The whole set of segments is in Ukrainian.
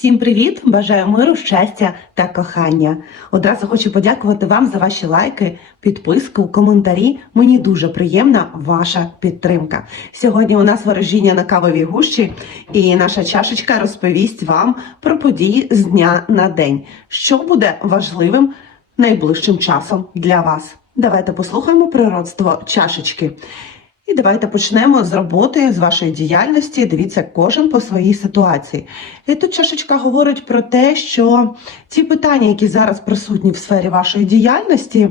Всім привіт! Бажаю миру, щастя та кохання. Одразу хочу подякувати вам за ваші лайки, підписку, коментарі. Мені дуже приємна ваша підтримка. Сьогодні у нас ворожіння на кавовій гущі, і наша чашечка розповість вам про події з дня на день, що буде важливим найближчим часом для вас. Давайте послухаємо природство чашечки. І давайте почнемо з роботи, з вашої діяльності. Дивіться, кожен по своїй ситуації. І тут чашечка говорить про те, що ті питання, які зараз присутні в сфері вашої діяльності,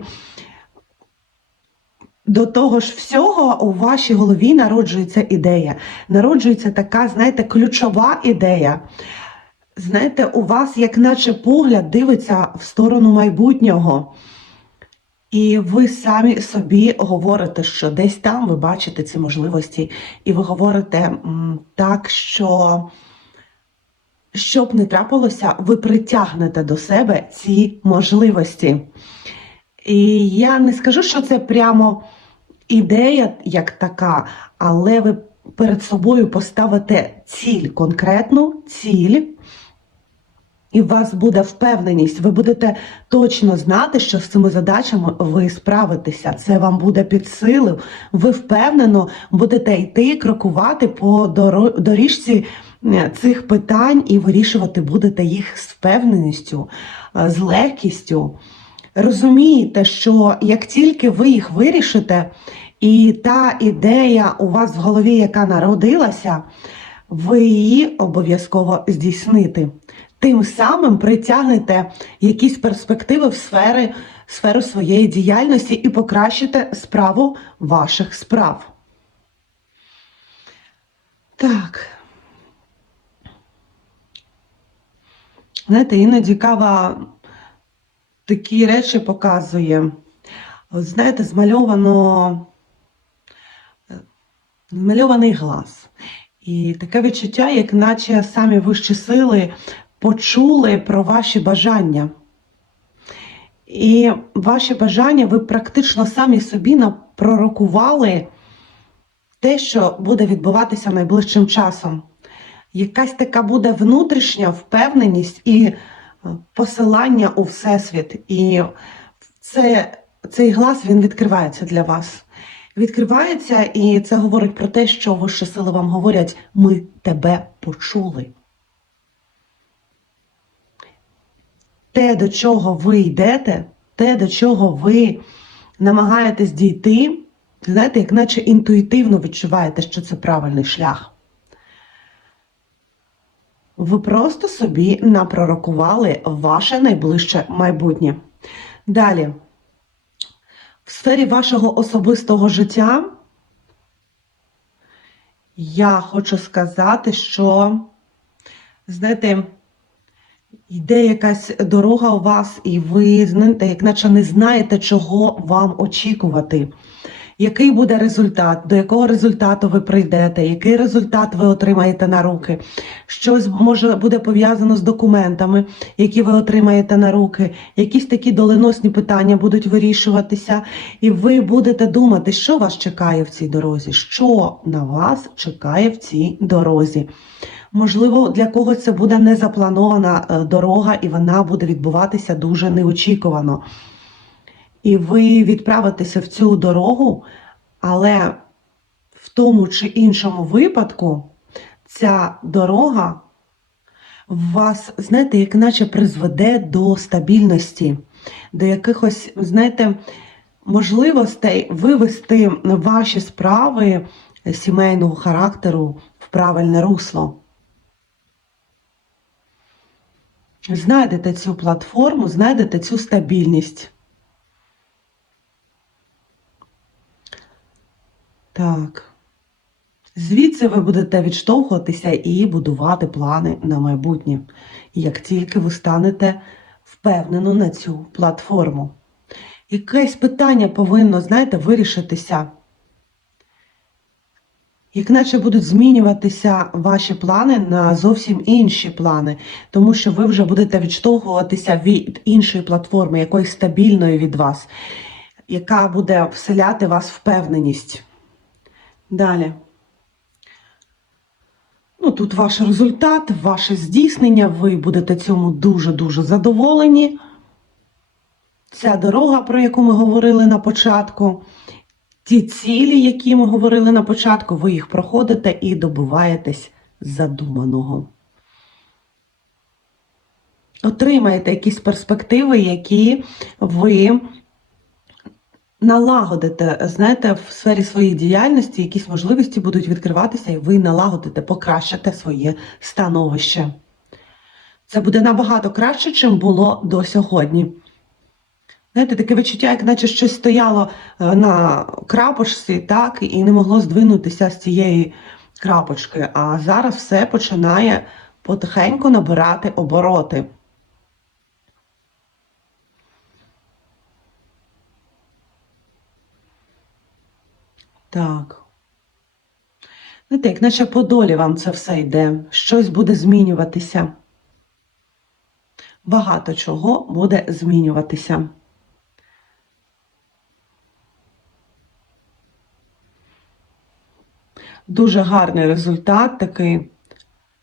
до того ж всього у вашій голові народжується ідея. Народжується така, знаєте, ключова ідея. Знаєте, у вас, як наче погляд, дивиться в сторону майбутнього. І ви самі собі говорите, що десь там ви бачите ці можливості, і ви говорите так, що щоб не трапилося, ви притягнете до себе ці можливості. І я не скажу, що це прямо ідея як така, але ви перед собою поставите ціль, конкретну ціль. І у вас буде впевненість, ви будете точно знати, що з цими задачами ви справитеся. Це вам буде під силу. Ви впевнено будете йти, крокувати по доріжці е, цих питань і вирішувати будете їх з впевненістю, е, з легкістю. Розумієте, що як тільки ви їх вирішите, і та ідея у вас в голові, яка народилася, ви її обов'язково здійсните. Тим самим притягнете якісь перспективи в сфери, сферу своєї діяльності і покращите справу ваших справ. Так. Знаєте, іноді кава такі речі показує. Знаєте, змальовано змальований глаз. І таке відчуття, як наче самі вищі сили почули про ваші бажання. І ваші бажання ви практично самі собі напророкували те, що буде відбуватися найближчим часом. Якась така буде внутрішня впевненість і е, посилання у Всесвіт. І це, цей глас він відкривається для вас. Відкривається, і це говорить про те, що вищі сили вам говорять: ми тебе почули. Те, до чого ви йдете, те, до чого ви намагаєтесь дійти, знаєте, як наче інтуїтивно відчуваєте, що це правильний шлях. Ви просто собі напророкували ваше найближче майбутнє. Далі, в сфері вашого особистого життя я хочу сказати, що, знаєте, Йде якась дорога у вас, і ви знаєте, як наче не знаєте, чого вам очікувати. Який буде результат, до якого результату ви прийдете, який результат ви отримаєте на руки? Щось може буде пов'язано з документами, які ви отримаєте на руки, якісь такі доленосні питання будуть вирішуватися, і ви будете думати, що вас чекає в цій дорозі, що на вас чекає в цій дорозі. Можливо, для когось це буде незапланована е, дорога, і вона буде відбуватися дуже неочікувано. І ви відправитеся в цю дорогу, але в тому чи іншому випадку ця дорога вас, знаєте, як наче призведе до стабільності, до якихось, знаєте, можливостей вивести ваші справи сімейного характеру в правильне русло. Знайдете цю платформу, знайдете цю стабільність. Так. Звідси ви будете відштовхуватися і будувати плани на майбутнє. Як тільки ви станете впевнено на цю платформу. Якесь питання повинно, знаєте, вирішитися. Як наче будуть змінюватися ваші плани на зовсім інші плани, тому що ви вже будете відштовхуватися від іншої платформи, якоїсь стабільної від вас, яка буде вселяти вас впевненість. Далі. Ну, тут ваш результат, ваше здійснення, ви будете цьому дуже-дуже задоволені. Ця дорога, про яку ми говорили на початку, ті цілі, які ми говорили на початку, ви їх проходите і добиваєтесь задуманого. Отримаєте якісь перспективи, які ви налагодите, знаєте, в сфері своєї діяльності якісь можливості будуть відкриватися, і ви налагодите, покращите своє становище. Це буде набагато краще, чим було до сьогодні. Знаєте, таке відчуття, як наче щось стояло е, на крапочці, так, і не могло здвинутися з цієї крапочки. А зараз все починає потихеньку набирати обороти. Так. Знаєте, як наче по долі вам це все йде, щось буде змінюватися. Багато чого буде змінюватися. Дуже гарний результат такий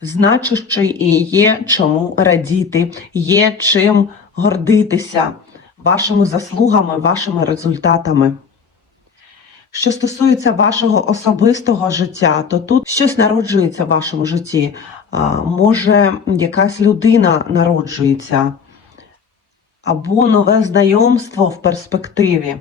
значущий і є чому радіти, є чим гордитися вашими заслугами, вашими результатами. Що стосується вашого особистого життя, то тут щось народжується в вашому житті. Може, якась людина народжується, або нове знайомство в перспективі,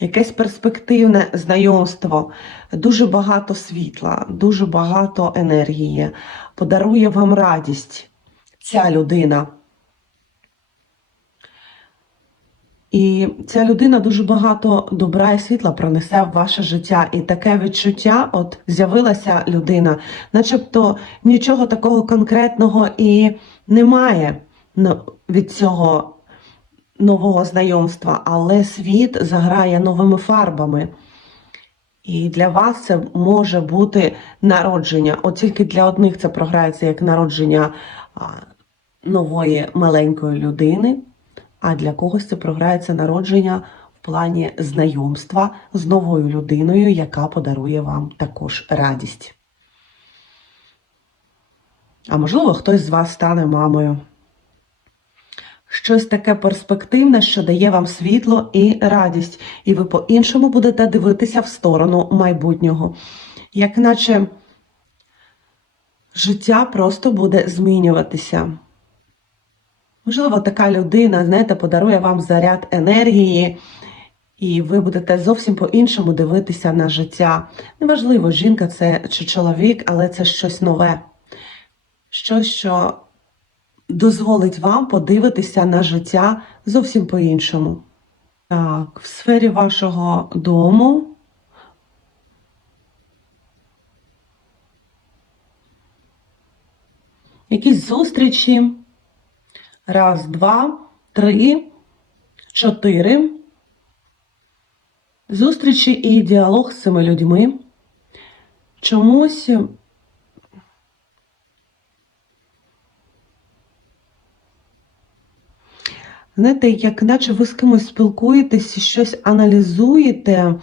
якесь перспективне знайомство, дуже багато світла, дуже багато енергії, подарує вам радість ця людина. І ця людина дуже багато добра і світла пронесе в ваше життя. І таке відчуття, от з'явилася людина, начебто нічого такого конкретного і немає ну, від цього нового знайомства, але світ заграє новими фарбами. І для вас це може бути народження. От тільки для одних це програється як народження нової маленької людини а для когось це програється народження в плані знайомства з новою людиною, яка подарує вам також радість. А можливо, хтось з вас стане мамою. Щось таке перспективне, що дає вам світло і радість, і ви по-іншому будете дивитися в сторону майбутнього. Як наче життя просто буде змінюватися. Можливо, така людина, знаєте, подарує вам заряд енергії, і ви будете зовсім по-іншому дивитися на життя. Неважливо, жінка це чи чоловік, але це щось нове. Щось, що дозволить вам подивитися на життя зовсім по-іншому. Так, в сфері вашого дому. Якісь зустрічі. Раз, два, три, чотири. Зустрічі і діалог з цими людьми. Чомусь. Знаєте, як наче ви з кимось спілкуєтесь, щось аналізуєте,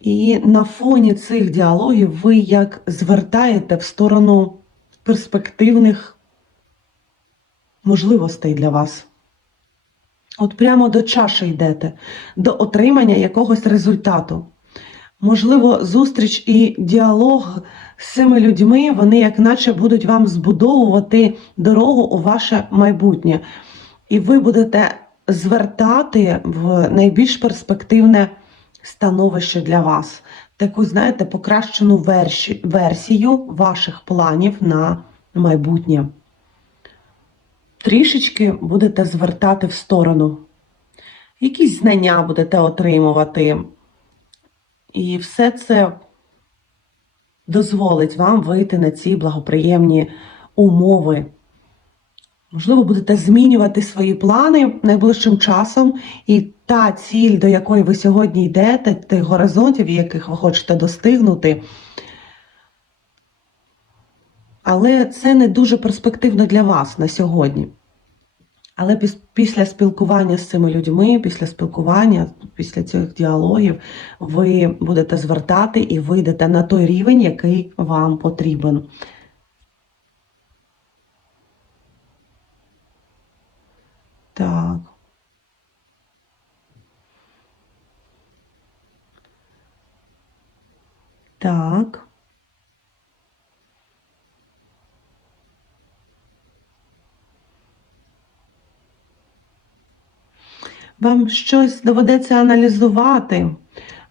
і на фоні цих діалогів ви як звертаєте в сторону перспективних можливостей для вас. От прямо до чаші йдете, до отримання якогось результату. Можливо, зустріч і діалог з цими людьми, вони, як наче, будуть вам збудовувати дорогу у ваше майбутнє. І ви будете звертати в найбільш перспективне становище для вас. Таку, знаєте, покращену версію ваших планів на майбутнє трішечки будете звертати в сторону. Якісь знання будете отримувати. І все це дозволить вам вийти на ці благоприємні умови. Можливо, будете змінювати свої плани найближчим часом, і та ціль, до якої ви сьогодні йдете, тих горизонтів, яких ви хочете достигнути. Але це не дуже перспективно для вас на сьогодні. Але після спілкування з цими людьми, після спілкування, після цих діалогів, ви будете звертати і вийдете на той рівень, який вам потрібен. Так. Так. Вам щось доведеться аналізувати,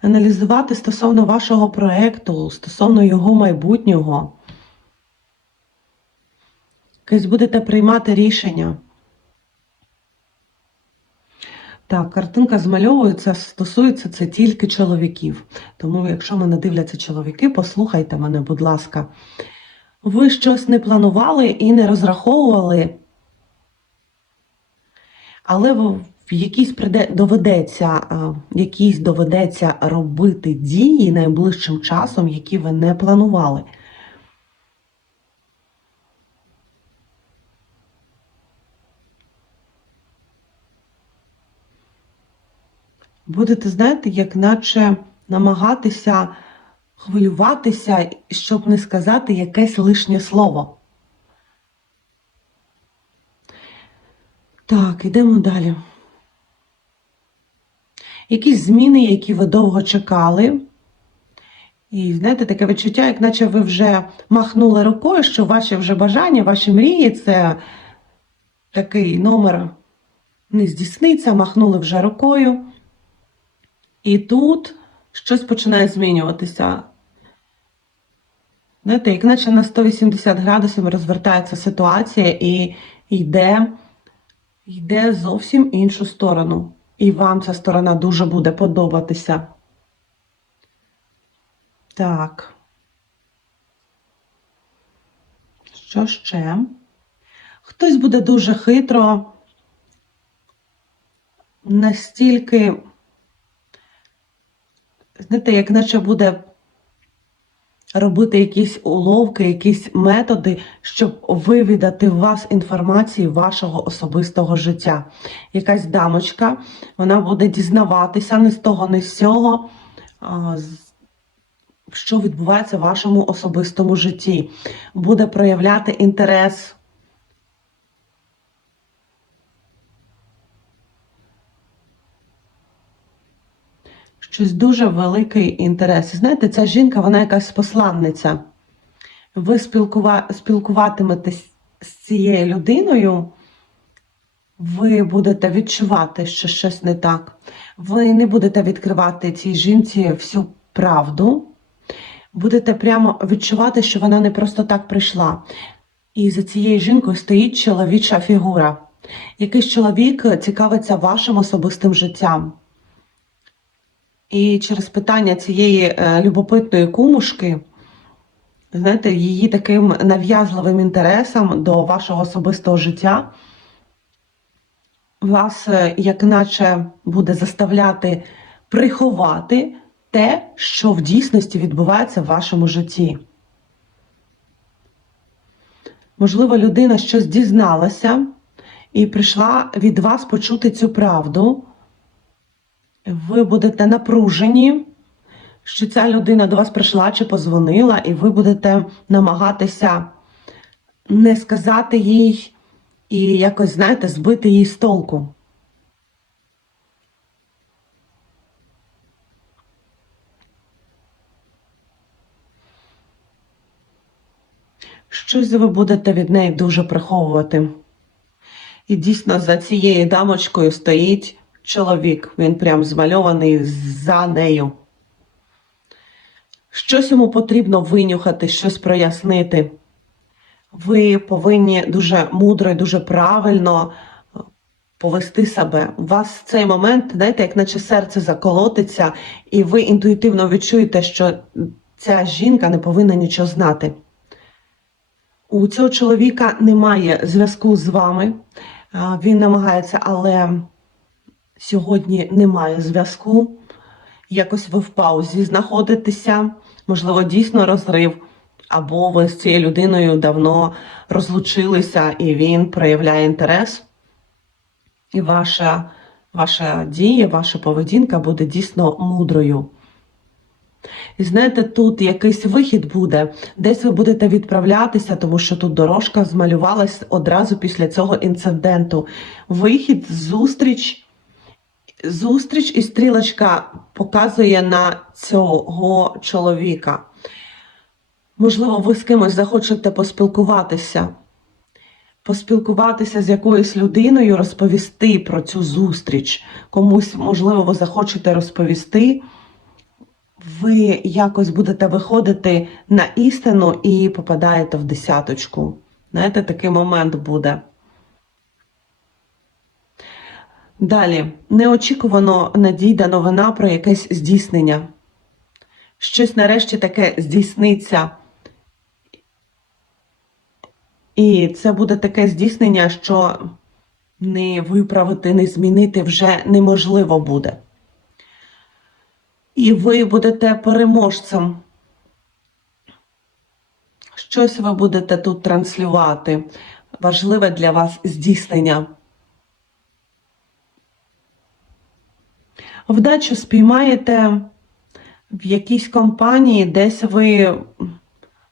аналізувати стосовно вашого проєкту, стосовно його майбутнього. Якось будете приймати рішення. Так, картинка змальовується, стосується це тільки чоловіків. Тому, якщо мене дивляться чоловіки, послухайте мене, будь ласка. Ви щось не планували і не розраховували, але в якійсь приде, доведеться, е, якійсь доведеться робити дії найближчим часом, які ви не планували. Будете, знаєте, як наче намагатися хвилюватися, щоб не сказати якесь лишнє слово. Так, йдемо далі. Якісь зміни, які ви довго чекали. І знаєте, таке відчуття, як наче ви вже махнули рукою, що ваші вже бажання, ваші мрії це такий номер не здійсниться, махнули вже рукою. І тут щось починає змінюватися. Знаєте, як наче на 180 градусів розвертається ситуація і йде, йде зовсім іншу сторону. І вам ця сторона дуже буде подобатися. Так. Що ще? Хтось буде дуже хитро, настільки, знаєте, як наче буде робити якісь уловки, якісь методи, щоб вивідати в вас інформацію вашого особистого життя. Якась дамочка, вона буде дізнаватися не з того, не з цього, що відбувається в вашому особистому житті. Буде проявляти інтерес. Щось дуже великий інтерес. Знаєте, ця жінка, вона якась посланниця. Ви спілкува... спілкуватиметесь з цією людиною, ви будете відчувати, що щось не так. Ви не будете відкривати цій жінці всю правду. Будете прямо відчувати, що вона не просто так прийшла. І за цією жінкою стоїть чоловіча фігура. Якийсь чоловік цікавиться вашим особистим життям. І через питання цієї е, любопитної кумушки, знаєте, її таким нав'язливим інтересом до вашого особистого життя, вас, е, як наче, буде заставляти приховати те, що в дійсності відбувається в вашому житті. Можливо, людина щось дізналася і прийшла від вас почути цю правду ви будете напружені, що ця людина до вас прийшла чи позвонила, і ви будете намагатися не сказати їй і якось, знаєте, збити її з толку. Щось ви будете від неї дуже приховувати. І дійсно за цією дамочкою стоїть чоловік, він прям змальований за нею. Щось йому потрібно винюхати, щось прояснити. Ви повинні дуже мудро і дуже правильно е, повести себе. У вас в цей момент, знаєте, як наче серце заколотиться, і ви інтуїтивно відчуєте, що ця жінка не повинна нічого знати. У цього чоловіка немає зв'язку з вами, він намагається, але сьогодні немає зв'язку, якось ви в паузі знаходитеся, можливо, дійсно розрив, або ви з цією людиною давно розлучилися і він проявляє інтерес, і ваша, ваша дія, ваша поведінка буде дійсно мудрою. І знаєте, тут якийсь вихід буде, десь ви будете відправлятися, тому що тут дорожка змалювалась одразу після цього інциденту. Вихід, зустріч, зустріч і стрілочка показує на цього чоловіка. Можливо, ви з кимось захочете поспілкуватися. Поспілкуватися з якоюсь людиною, розповісти про цю зустріч. Комусь, можливо, ви захочете розповісти. Ви якось будете виходити на істину і попадаєте в десяточку. Знаєте, такий момент буде. Далі, неочікувано надійде новина про якесь здійснення. Щось нарешті таке здійсниться. І це буде таке здійснення, що не виправити, не змінити вже неможливо буде. І ви будете переможцем. Щось ви будете тут транслювати. Важливе для вас здійснення. Вдачу спіймаєте в якійсь компанії, десь ви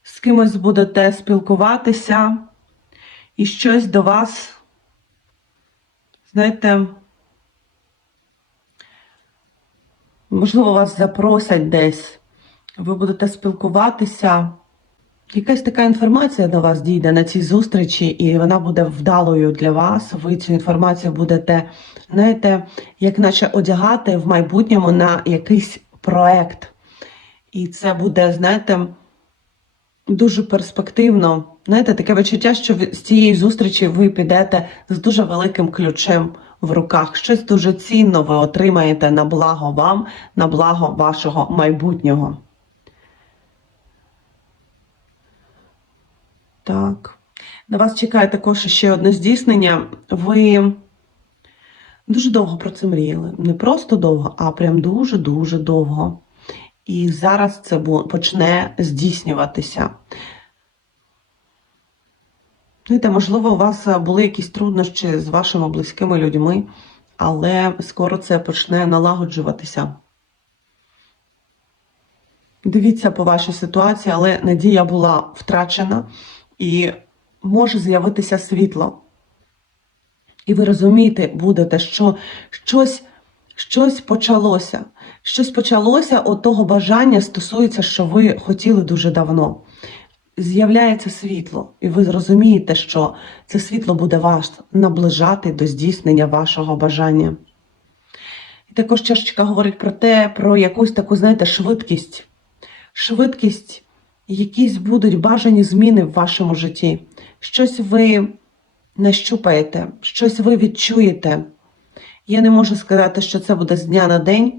з кимось будете спілкуватися, і щось до вас, знаєте, можливо, вас запросять десь, ви будете спілкуватися. Якась така інформація до вас дійде на цій зустрічі, і вона буде вдалою для вас. Ви цю інформацію будете, знаєте, як наче одягати в майбутньому на якийсь проект. І це буде, знаєте, дуже перспективно. Знаєте, таке відчуття, що з цієї зустрічі ви підете з дуже великим ключем в руках. Щось дуже цінно ви отримаєте на благо вам, на благо вашого майбутнього. Так. На вас чекає також ще одне здійснення. Ви дуже довго про це мріяли. Не просто довго, а прям дуже-дуже довго. І зараз це почне здійснюватися. Знаєте, можливо, у вас е, були якісь труднощі з вашими близькими людьми, але скоро це почне налагоджуватися. Дивіться по вашій ситуації, але надія була втрачена і може з'явитися світло. І ви розумієте будете, що щось, щось почалося. Щось почалося от того бажання стосується, що ви хотіли дуже давно. З'являється світло, і ви зрозумієте, що це світло буде вас наближати до здійснення вашого бажання. І також чашечка говорить про те, про якусь таку, знаєте, швидкість. Швидкість, якісь будуть бажані зміни в вашому житті. Щось ви нащупаєте, щось ви відчуєте. Я не можу сказати, що це буде з дня на день,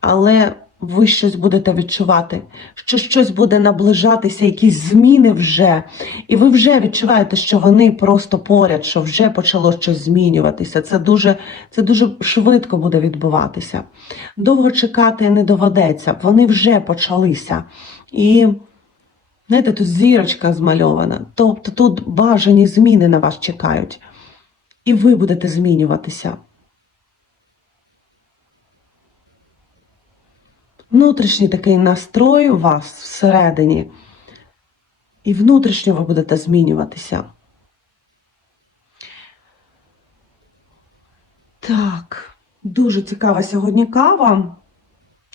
але ви щось будете відчувати, що щось буде наближатися, якісь зміни вже, і ви вже відчуваєте, що вони просто поряд, що вже почало щось змінюватися. Це дуже, це дуже швидко буде відбуватися. Довго чекати не доведеться, вони вже почалися. І знаєте, тут зірочка змальована. Тобто тут бажані зміни на вас чекають. І ви будете змінюватися. Внутрішній такий настрой у вас всередині. І внутрішньо ви будете змінюватися. Так, дуже цікава сьогодні кава.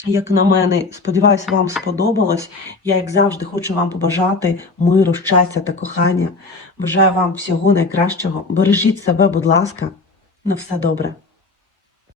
Як на мене, сподіваюся, вам сподобалось. Я, як завжди, хочу вам побажати миру, щастя та кохання. Бажаю вам всього найкращого. Бережіть себе, будь ласка. На все добре.